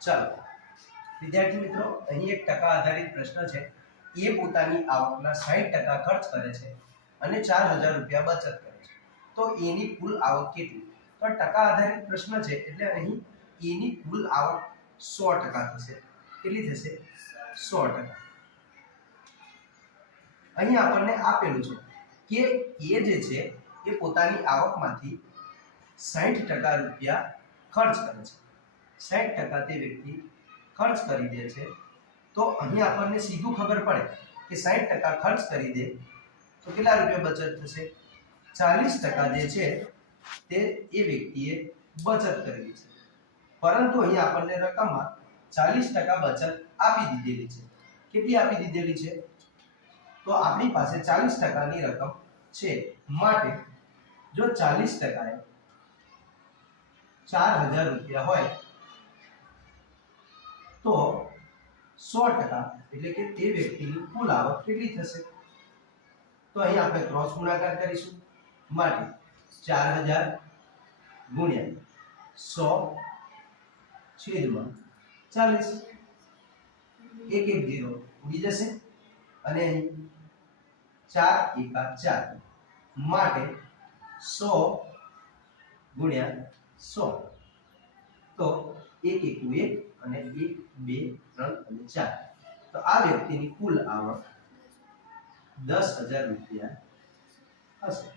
ચાલો. વિદ્યાર્થી મિત્રો, અહીં એક ટકા આધારિત પ્રશ્ન છે. એ પોતાની આવકના સાહીઠ ટકા ખર્ચ કરે છે અને ચાર હજાર રૂપિયા બચત કરે છે. તો એની કુલ આવક કેટલી? તો ટકા આધારિત પ્રશ્ન છે, એટલે અહીં એની કુલ આવક સો ટકા થશે. કેટલી થશે? સો ટકા. અહીં આપણને આપેલું છે કે એ જે છે, એ પોતાની આવકમાંથી સાહીઠ ટકા રૂપિયા ખર્ચ કરે છે. સાઠ ટકા તે વ્યક્તિ ખર્ચ કરી દે છે. તો અહીં આપણને સીધું ખબર પડે કે સાઠ ટકા ખર્ચ કરી દે તો કેટલા રૂપિયા બચત થશે? ચાલીસ ટકા જે છે તે એ વ્યક્તિએ બચત કરેલી છે. પરંતુ અહીં આપણને રકમમાં ચાલીસ ટકા બચત આપી દીધેલી છે. કેટલી આપી દીધેલી છે? તો આપણી પાસે ચાલીસ ટકાની રકમ છે માટે જો ચાલીસ ટકાએ ચાર હજાર રૂપિયા હોય તો સો ટકા એટલે કે તે વ્યક્તિની કુલ આવક કેટલી થશે? તો અહીં આપણે ક્રોસ ગુણાકાર કરીશું. માટે ચાર હજાર ગુણ્યા સો છેદમાં ચાલીસ. એક એક જીરો ઉડી જશે. અને ચાર એકા ચાર. માટે સો ગુણ્યા સો. તો એક એક એક અને એક, બે, ત્રણ અને ચાર. તો આ વ્યક્તિની કુલ આવક દસ હજાર રૂપિયા હશે.